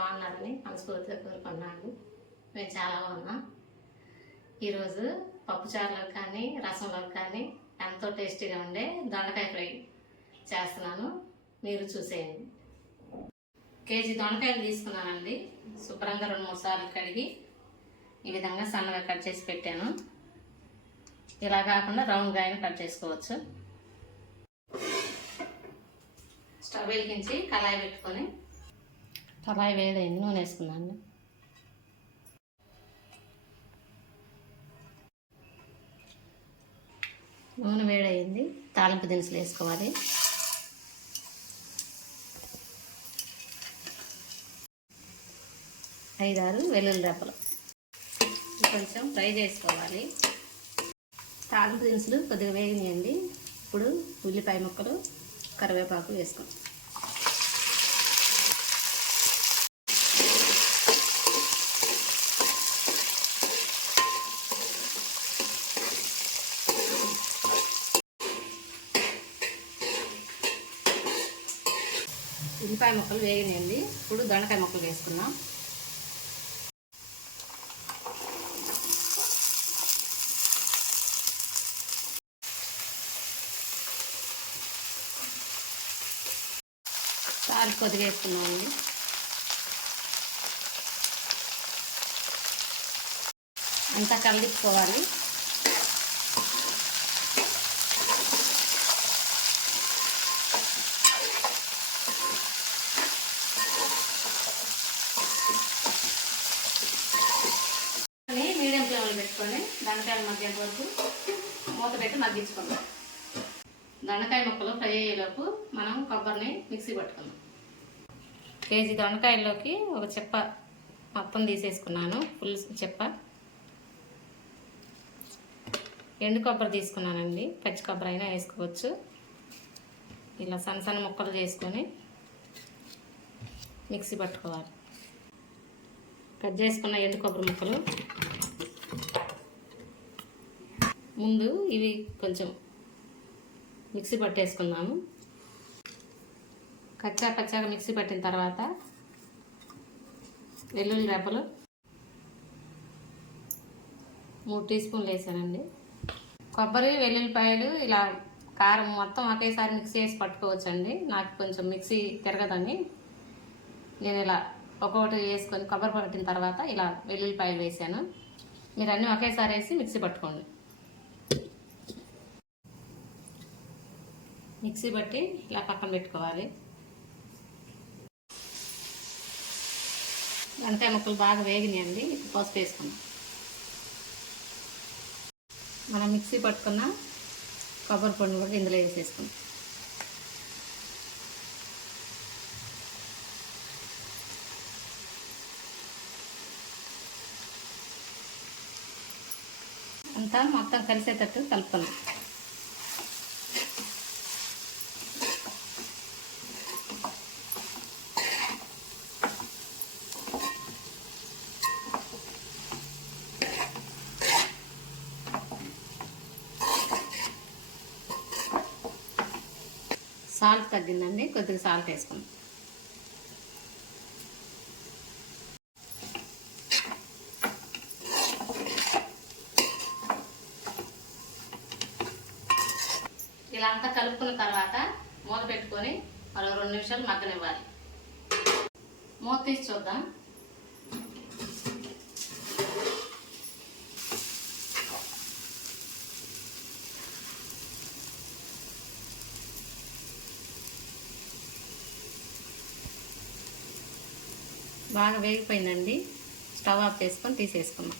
బాగున్నారని మనస్ఫూర్తిగా కోరుకున్నాను మేము చాలా బాగున్నాం. ఈరోజు పప్పుచారులకు కానీ రసంలోకి కానీ ఎంతో టేస్టీగా ఉండే దొండకాయ ఫ్రై చేస్తున్నాను. మీరు చూసేయండి. కేజీ దొండకాయలు తీసుకున్నానండి. శుభ్రంగా రెండు మూడు సార్లు కడిగి ఈ విధంగా సన్నగా కట్ చేసి పెట్టాను. ఇలా కాకుండా రౌండ్గా అయినా కట్ చేసుకోవచ్చు. స్టవ్ వెలిగించి కళాయి పెట్టుకొని కళాయి వేడైంది నూనె వేసుకున్నాను నూనె వేడయింది తాలింపు దినుసులు వేసుకోవాలి. ఐదారు వెల్లుల్లి రెప్పలు కొంచెం ఫ్రై చేసుకోవాలి. తాలింపు దినుసులు కొద్దిగా వేగినాయండి. ఇప్పుడు ఉల్లిపాయ ముక్కలు కరివేపాకు వేసుకోండి ఉల్లిపాయ ముక్కలు వేగినాయండి. ఇప్పుడు దొండకాయ ముక్కలు వేసుకున్నాం సారి కొద్దిగా వేసుకున్నామండి అంతా కలిపుకోవాలి ఫ్లేమ్లో పెట్టుకొని దొండకాయలు మగ్గేంత వరకు మూత పెట్టి మగ్గించుకుందాం. దొండకాయ ముక్కలు ఫ్రై అయ్యేలోపు మనం కొబ్బరిని మిక్సీ పట్టుకుందాం. కేజీ దొండకాయల్లోకి ఒక చెప్ప మొత్తం తీసేసుకున్నాను ఫుల్ చెప్ప. ఎండు కొబ్బరి తీసుకున్నానండి పచ్చి కొబ్బరి అయినా వేసుకోవచ్చు. ఇలా సన్న సన్న ముక్కలు చేసుకొని మిక్సీ పట్టుకోవాలి. కట్ చేసుకున్న ఎండు కొబ్బరి ముక్కలు ముందు ఇవి కొంచెం మిక్సీ పట్టేసుకున్నాము. కచ్చా పచ్చాగా మిక్సీ పట్టిన తర్వాత వెల్లుల్లి రెప్పలు మూడు టీ స్పూన్లు వేసానండి. కొబ్బరి వెల్లుల్లిపాయలు ఇలా కారం మొత్తం ఒకేసారి మిక్సీ చేసి పట్టుకోవచ్చండి. నాకు కొంచెం మిక్సీ తిరగదని నేను ఇలా ఒక్కొక్కటి వేసుకొని కొబ్బరి పట్టిన తర్వాత ఇలా వెల్లుల్లిపాయలు వేసాను. మీరు అన్నీ ఒకేసారి వేసి మిక్సీ పట్టుకోండి. మిక్సీ బట్టి ఇలా పక్కన పెట్టుకోవాలి. వంకాయ ముక్కలు బాగా వేగినాయండి. పసుపు వేసుకుందాం. మనం మిక్సీ పట్టుకున్న కొబ్బరి పొడిని కూడా ఇందులో వేసేసుకుందాం. అంతా మొత్తం కలిసేటట్టు కలుపుకున్నాం సాల్ట్ తగ్గిందండి కొద్దిగా సాల్ట్ వేసుకుందాం. ఇలా అంతా కలుపుకున్న తర్వాత మూత పెట్టుకొని మరో రెండు నిమిషాలు మగ్గనివ్వాలి. మూత తీసి చూద్దాం. బాగా వేగిపోయిందండి. స్టవ్ ఆఫ్ చేసుకొని తీసేసుకున్నాం